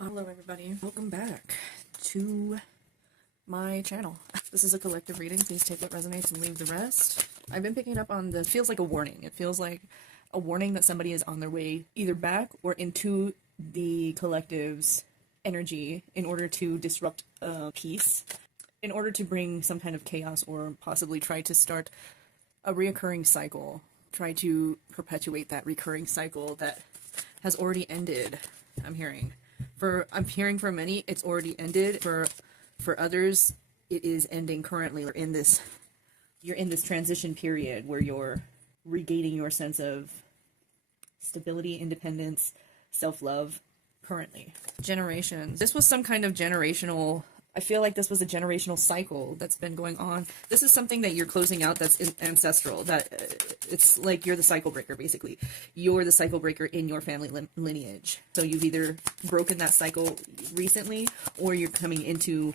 Hello everybody, welcome back to my channel. This is a collective reading. Please take what resonates and leave the rest. I've been picking up on feels like a warning. It feels like a warning that somebody is on their way either back or into the collective's energy in order to disrupt peace, in order to bring some kind of chaos, or possibly try to start a reoccurring cycle, try to perpetuate that recurring cycle that has already ended. I'm hearing for many it's already ended. For others it is ending currently. You're in this transition period where you're regaining your sense of stability, independence, self-love currently. Generations. This was some kind of generational, I feel like this was a generational cycle that's been going on. This is something that you're closing out that's ancestral, that it's like you're the cycle breaker, basically. You're the cycle breaker in your family lineage. So you've either broken that cycle recently or you're coming into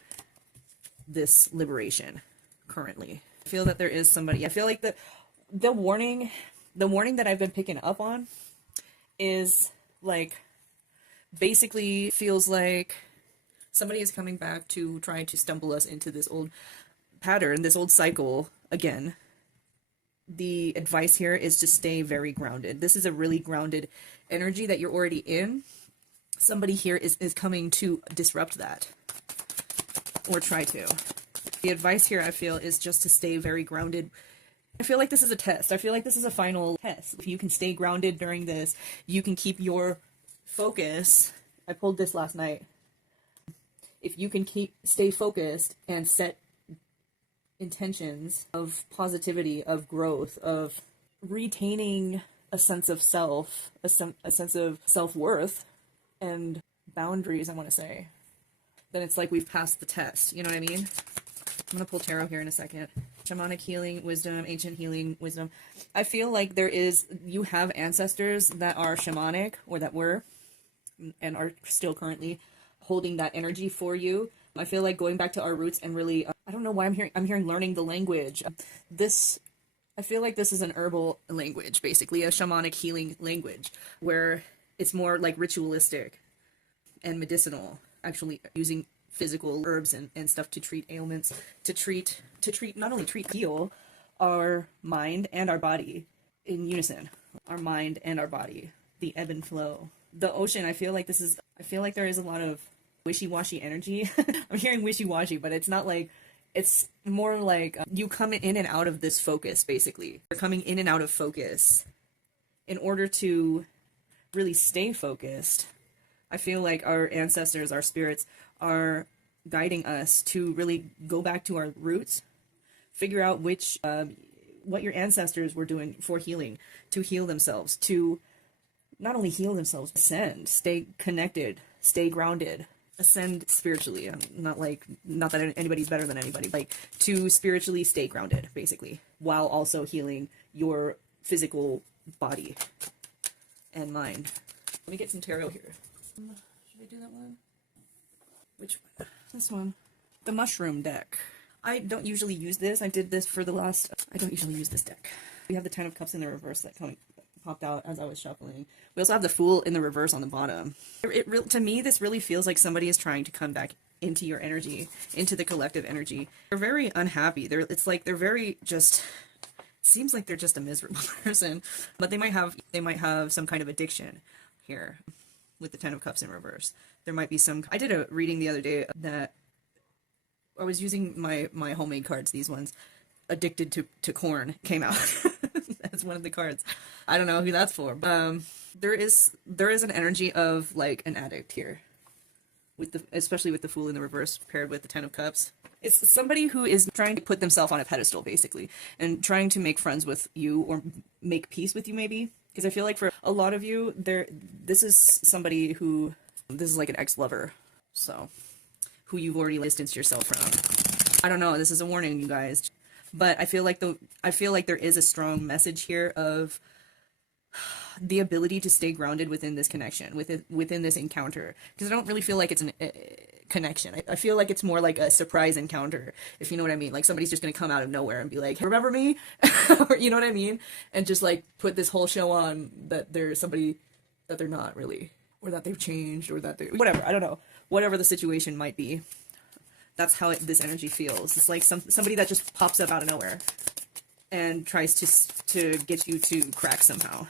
this liberation currently. I feel that there is somebody, I feel like the warning that I've been picking up on is like, basically feels like somebody is coming back to try to stumble us into this old pattern, this old cycle again. The advice here is to stay very grounded. This is a really grounded energy that you're already in. Somebody here is coming to disrupt that, or try to. The advice here, I feel, is just to stay very grounded. I feel like this is a test. I feel like this is a final test. If you can stay grounded during this, you can keep your focus. I pulled this last night. If you can stay focused and set intentions of positivity, of growth, of retaining a sense of self, a sense of self-worth and boundaries, I want to say, then it's like we've passed the test. You know what I mean? I'm going to pull tarot here in a second. Shamanic healing wisdom, ancient healing wisdom. I feel like you have ancestors that are shamanic, or that were and are still currently holding that energy for you. I feel like going back to our roots and really, I don't know why I'm hearing learning the language. I feel like this is an herbal language, basically a shamanic healing language, where it's more like ritualistic and medicinal, actually using physical herbs and stuff to treat ailments, not only heal our mind and our body in unison, our mind and our body, the ebb and flow. The ocean, I feel like there is a lot of wishy-washy energy. I'm hearing wishy-washy, but it's not like, it's more like you come in and out of this focus, basically. You're coming in and out of focus. In order to really stay focused, I feel like our ancestors, our spirits, are guiding us to really go back to our roots, figure out what your ancestors were doing for healing, to heal themselves, to not only heal themselves, ascend, stay connected, stay grounded, ascend spiritually. Not that anybody's better than anybody, like to spiritually stay grounded, basically, while also healing your physical body and mind. Let me get some tarot here. Should I do that one? Which one? This one. The mushroom deck. I don't usually use this. I did this for I don't usually use this deck. We have the Ten of Cups in the reverse that popped out as I was shuffling. We also have the Fool in the reverse on the bottom. To me, this really feels like somebody is trying to come back into your energy, into the collective energy. They're very unhappy. It's like they're very just, seems like they're just a miserable person, but they might have some kind of addiction here with the Ten of Cups in reverse. There might be I did a reading the other day that I was using my homemade cards, these ones. Addicted to corn came out. That's one of the cards. I don't know who that's for. There is an energy of like an addict here, especially with the Fool in the reverse paired with the Ten of Cups. It's somebody who is trying to put themselves on a pedestal, basically, and trying to make friends with you or make peace with you, maybe. Because I feel like for a lot of you, this is somebody who, this is like an ex-lover, so who you've already distanced yourself from. I don't know. This is a warning, you guys. But I feel like there is a strong message here of the ability to stay grounded within this connection, within this encounter. Because I don't really feel like it's a connection. I feel like it's more like a surprise encounter, if you know what I mean. Like somebody's just gonna come out of nowhere and be like, hey, remember me? Or, you know what I mean? And just like put this whole show on that there's somebody that they're not really. or that they've changed, or that they whatever, I don't know, whatever the situation might be. That's how this energy feels. It's like somebody that just pops up out of nowhere and tries to get you to crack somehow,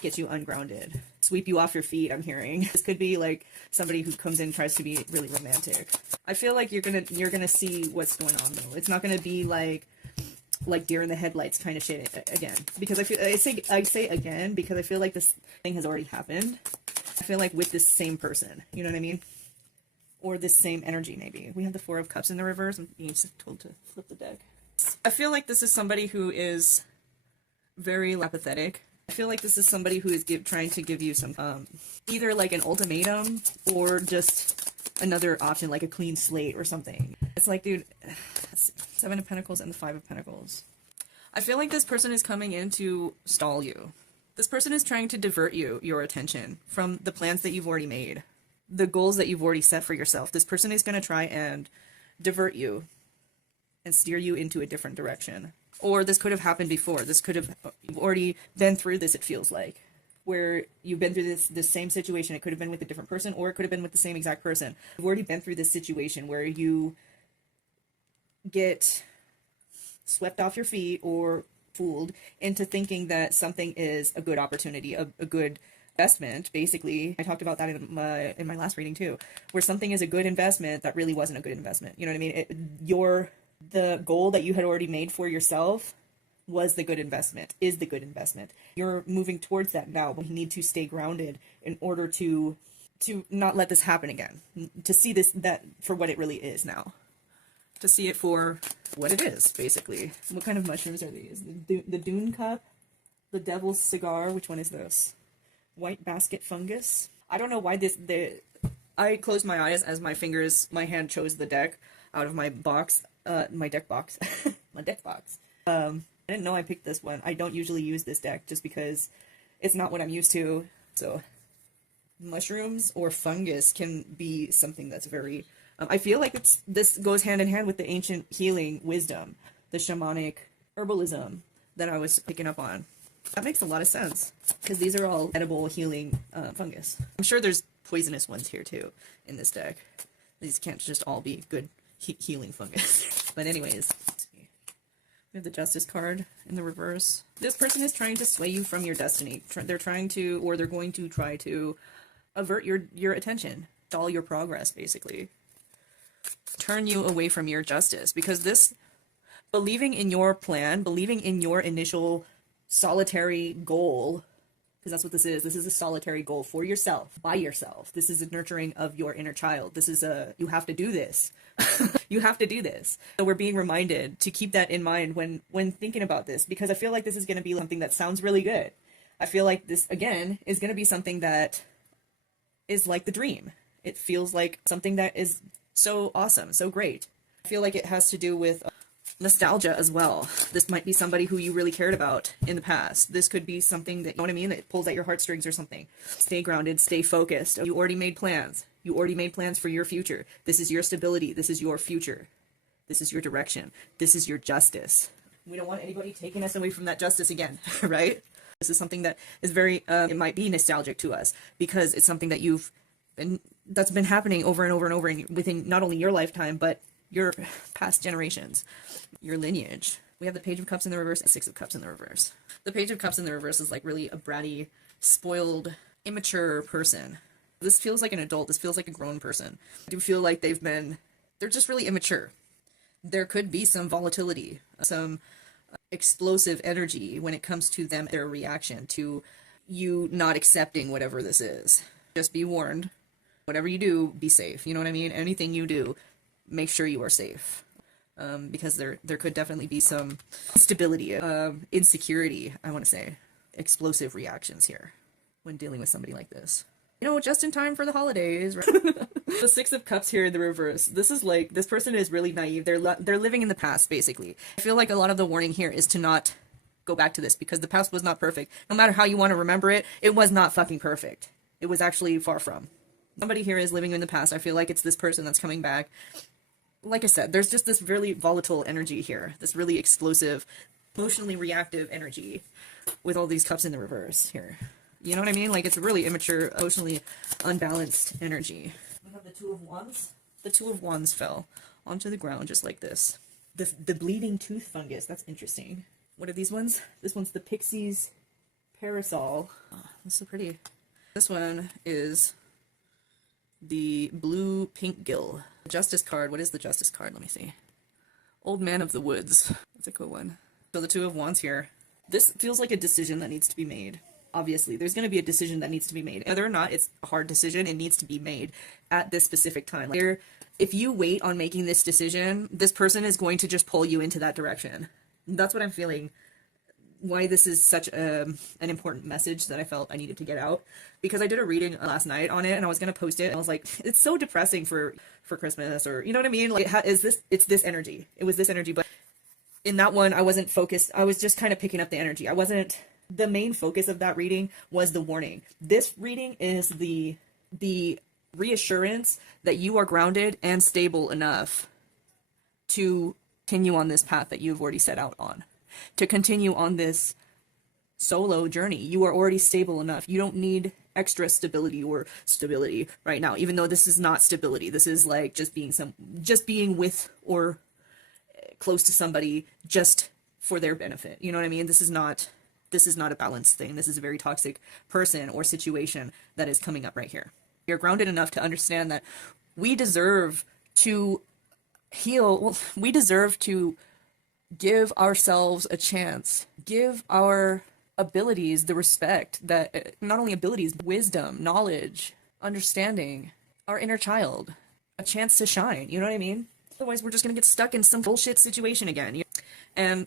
get you ungrounded, sweep you off your feet. I'm hearing this could be like somebody who comes in and tries to be really romantic. I feel like you're gonna see what's going on though. It's not gonna be like deer in the headlights kind of shit again, because I say again because I feel like this thing has already happened. I feel like with this same person, you know what I mean? Or this same energy, maybe. We have the Four of Cups in the reverse. I'm being told to flip the deck. I feel like this is somebody who is very apathetic. I feel like this is somebody who is trying to give you some, either like an ultimatum or just another option, like a clean slate or something. It's like, dude, Seven of Pentacles and the Five of Pentacles. I feel like this person is coming in to stall you. This person is trying to divert your attention from the plans that you've already made, the goals that you've already set for yourself. This person is going to try and divert you and steer you into a different direction. Or this could have happened before. You've already been through this, it feels like, where you've been through this same situation. It could have been with a different person, or it could have been with the same exact person. You've already been through this situation where you get swept off your feet or fooled into thinking that something is a good opportunity, a good investment. Basically, I talked about that in my last reading too, where something is a good investment that really wasn't a good investment. You know what I mean? The goal that you had already made for yourself was the good investment, is the good investment. You're moving towards that now, but you need to stay grounded in order to not let this happen again, to see that for what it really is now, to see it for what it is, basically. What kind of mushrooms are these? The Dune Cup, the Devil's Cigar. Which one is this? White Basket Fungus. I don't know why I closed my eyes as my hand chose the deck out of my box, my deck box, my deck box. I didn't know I picked this one. I don't usually use this deck just because it's not what I'm used to. So mushrooms or fungus can be something that's very, I feel like this goes hand in hand with the ancient healing wisdom, the shamanic herbalism that I was picking up on. That makes a lot of sense, because these are all edible healing fungus. I'm sure there's poisonous ones here too in this deck. These can't just all be good healing fungus. But anyways, we have the Justice card in the reverse. This person is trying to sway you from your destiny. They're going to try to avert your attention, stall your progress, basically. Turn you away from your justice, because this, believing in your plan, believing in your initial solitary goal, because that's what this is a solitary goal for yourself, by yourself. This is a nurturing of your inner child. This is you have to do this. You have to do this. So we're being reminded to keep that in mind when thinking about this, because I feel like this is going to be something that sounds really good. I feel like this, again, is going to be something that is like the dream. It feels like something that is so awesome, so great. I feel like it has to do with nostalgia as well. This might be somebody who you really cared about in the past. This could be something that, you know what I mean, that pulls at your heartstrings or something. Stay grounded, stay focused. You already made plans. You already made plans for your future. This is your stability. This is your future. This is your direction. This is your justice. We don't want anybody taking us away from that justice again, right? This is something that is very, it might be nostalgic to us, because it's something that that's been happening over and over and over within not only your lifetime, but your past generations, your lineage. We have the Page of Cups in the reverse and Six of Cups in the reverse. The Page of Cups in the reverse is like really a bratty, spoiled, immature person. This feels like an adult. This feels like a grown person. I do feel like they're just really immature. There could be some volatility, some explosive energy when it comes to their reaction to you not accepting whatever this is. Just be warned. Whatever you do, be safe. You know what I mean? Anything you do, make sure you are safe. Because there could definitely be some instability, insecurity, I want to say, explosive reactions here when dealing with somebody like this. You know, just in time for the holidays, right? The Six of Cups here in the reverse. This is like, this person is really naive. They're living in the past, basically. I feel like a lot of the warning here is to not go back to this, because the past was not perfect. No matter how you want to remember it, it was not fucking perfect. It was actually far from. Somebody here is living in the past. I feel like it's this person that's coming back. Like I said, there's just this really volatile energy here. This really explosive, emotionally reactive energy with all these cups in the reverse here. You know what I mean? Like, it's a really immature, emotionally unbalanced energy. We have the Two of Wands. The Two of Wands fell onto the ground just like this. The bleeding tooth fungus. That's interesting. What are these ones? This one's the Pixies Parasol. Oh, that's so pretty. This one is the blue pink gill. The Justice card. What is the Justice card? Let me see. Old Man of the Woods. That's a cool one. So the Two of Wands here. This feels like a decision that needs to be made. Obviously, there's going to be a decision that needs to be made. Whether or not it's a hard decision, it needs to be made at this specific time. Like, if you wait on making this decision, this person is going to just pull you into that direction. That's what I'm feeling. Why this is such an important message that I felt I needed to get out, because I did a reading last night on it and I was going to post it and I was like, it's so depressing for Christmas, or you know what I mean? Like, it's this energy. It was this energy, but in that one, I wasn't focused. I was just kind of picking up the energy. The main focus of that reading was the warning. This reading is the reassurance that you are grounded and stable enough to continue on this path that you've already set out on. To continue on this solo journey. You are already stable enough. You don't need extra stability right now, even though this is not stability. This is like just being with or close to somebody just for their benefit. You know what I mean? This is not a balanced thing. This is a very toxic person or situation that is coming up right here. You're grounded enough to understand that we deserve to heal. Well, we deserve to give ourselves a chance, give our abilities the respect that, not only abilities, wisdom, knowledge, understanding, our inner child, a chance to shine. You know what I mean? Otherwise, we're just going to get stuck in some bullshit situation again. And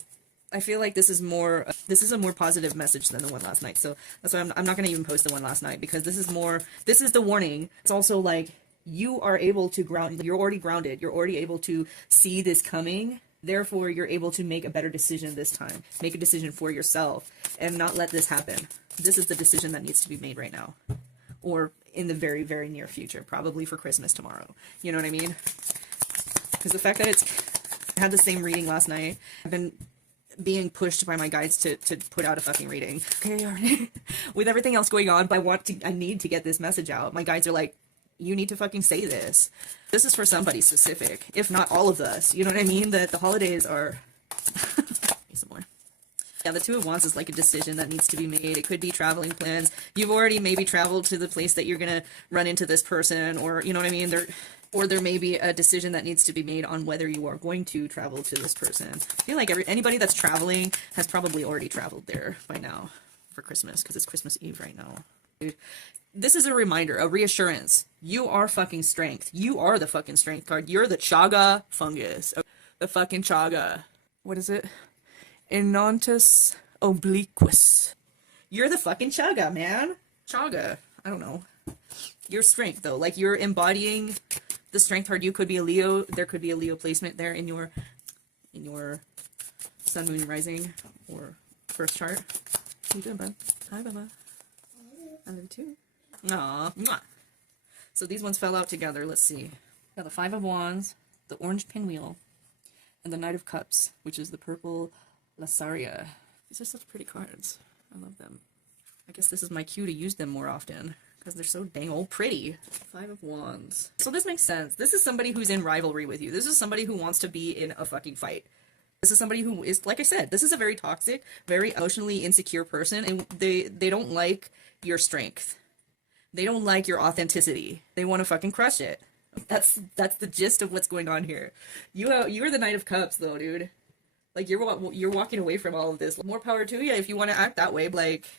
I feel like this is a more positive message than the one last night. So that's why I'm not going to even post the one last night, because this is the warning. It's also like, you are able to ground, you're already grounded. You're already able to see this coming. Therefore, you're able to make a better decision this time. Make a decision for yourself and not let this happen. This is the decision that needs to be made right now, or in the very, very near future, probably for Christmas tomorrow. You know what I mean? Because the fact that I had the same reading last night, I've been being pushed by my guides to put out a fucking reading. Okay, all right. With everything else going on, but I need to get this message out. My guides are like, you need to fucking say this. This is for somebody specific, if not all of us. You know what I mean? That the holidays are... some more. Yeah, the Two of Wands is like a decision that needs to be made. It could be traveling plans. You've already maybe traveled to the place that you're going to run into this person, or, you know what I mean? There may be a decision that needs to be made on whether you are going to travel to this person. I feel like anybody that's traveling has probably already traveled there by now for Christmas, because it's Christmas Eve right now. Dude, this is a reminder, a reassurance. You are fucking strength. You are the fucking strength card. You're the chaga fungus. The fucking chaga. What is it? Enontus obliquus. You're the fucking chaga, man. Chaga. I don't know. Your strength, though. Like, you're embodying the strength card. You could be a Leo. There could be a Leo placement there in your sun, moon, rising, or first chart. How you doing, bud? Hi, Bella. I love you too. Aww. Mwah. So these ones fell out together. Let's see. Got the Five of Wands, the orange pinwheel, and the Knight of Cups, which is the purple Lasaria. These are such pretty cards. I love them. I guess this is my cue to use them more often, because they're so dang old pretty. Five of Wands. So this makes sense. This is somebody who's in rivalry with you. This is somebody who wants to be in a fucking fight. This is somebody who is, like I said, this is a very toxic, very emotionally insecure person, and they don't like your strength. They don't like your authenticity. They want to fucking crush it. That's the gist of what's going on here. You're the Knight of Cups, though, dude. Like, you're walking away from all of this. More power to you if you want to act that way. Like,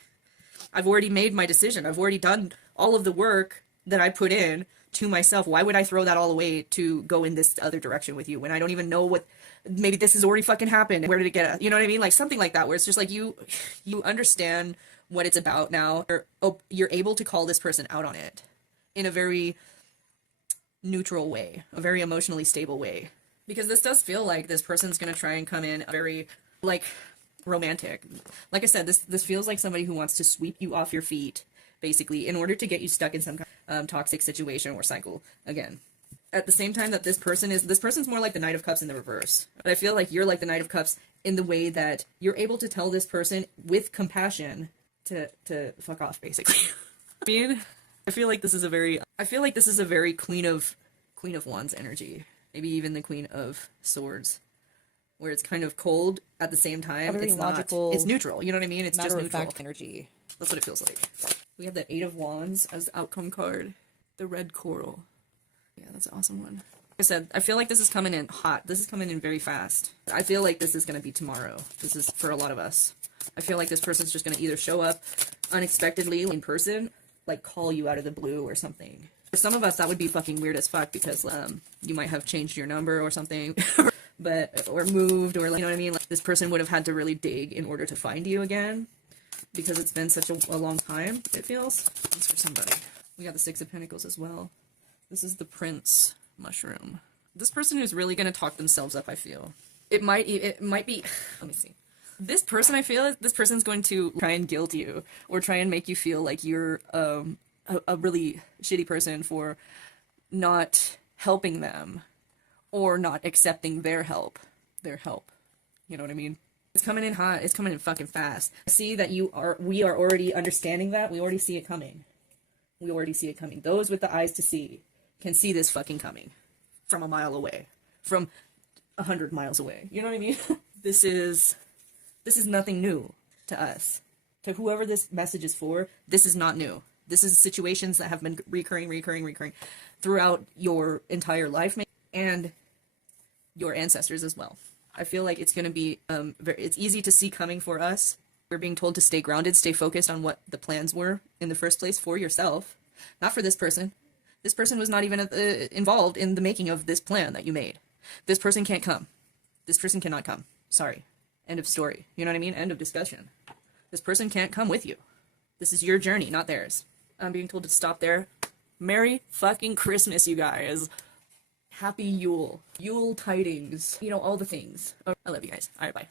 I've already made my decision. I've already done all of the work that I put in to myself. Why would I throw that all away to go in this other direction with you when I don't even know what... Maybe this has already fucking happened. Where did it get? You know what I mean? Like, something like that, where it's just like you understand what it's about now. You're able to call this person out on it in a very neutral way, a very emotionally stable way. Because this does feel like this person's going to try and come in very, like, romantic. Like I said, this feels like somebody who wants to sweep you off your feet, basically, in order to get you stuck in some kind of toxic situation or cycle again. At the same time that this person's more like the Knight of Cups in the reverse. But I feel like you're like the Knight of Cups in the way that you're able to tell this person with compassion to fuck off, basically. I mean, I feel like this is a very Queen of Wands energy. Maybe even the Queen of Swords, where it's kind of cold at the same time. It's logical. It's neutral. You know what I mean? It's just neutral energy. That's what it feels like. We have the Eight of Wands as the outcome card. The red coral. Yeah, that's an awesome one. Like I said, I feel like this is coming in hot. This is coming in very fast. I feel like this is going to be tomorrow. This is for a lot of us. I feel like this person's just going to either show up unexpectedly in person, like call you out of the blue or something. For some of us, that would be fucking weird as fuck because you might have changed your number or something, or moved, or like, you know what I mean? Like, this person would have had to really dig in order to find you again because it's been such a long time, it feels. It's for somebody. We got the Six of Pentacles as well. This is the Prince mushroom. This person who's really going to talk themselves up, I feel. It might be, let me see. This person, I feel, this person's going to try and guilt you or try and make you feel like you're a really shitty person for not helping them or not accepting their help. You know what I mean? It's coming in hot. It's coming in fucking fast. I see that we are already understanding that. We already see it coming. Those with the eyes to see can see this fucking coming from a mile away, from 100 miles away. You know what I mean? This is nothing new to us. To whoever this message is for, this is not new. This is situations that have been recurring throughout your entire life and your ancestors as well. I feel like it's going to be, it's easy to see coming for us. We're being told to stay grounded, stay focused on what the plans were in the first place for yourself, not for this person. This person was not even involved in the making of this plan that you made. This person can't come. This person cannot come. Sorry. End of story. You know what I mean? End of discussion. This person can't come with you. This is your journey, not theirs. I'm being told to stop there. Merry fucking Christmas, you guys. Happy Yule. Yule Tidings. You know, all the things. I love you guys. Alright, bye.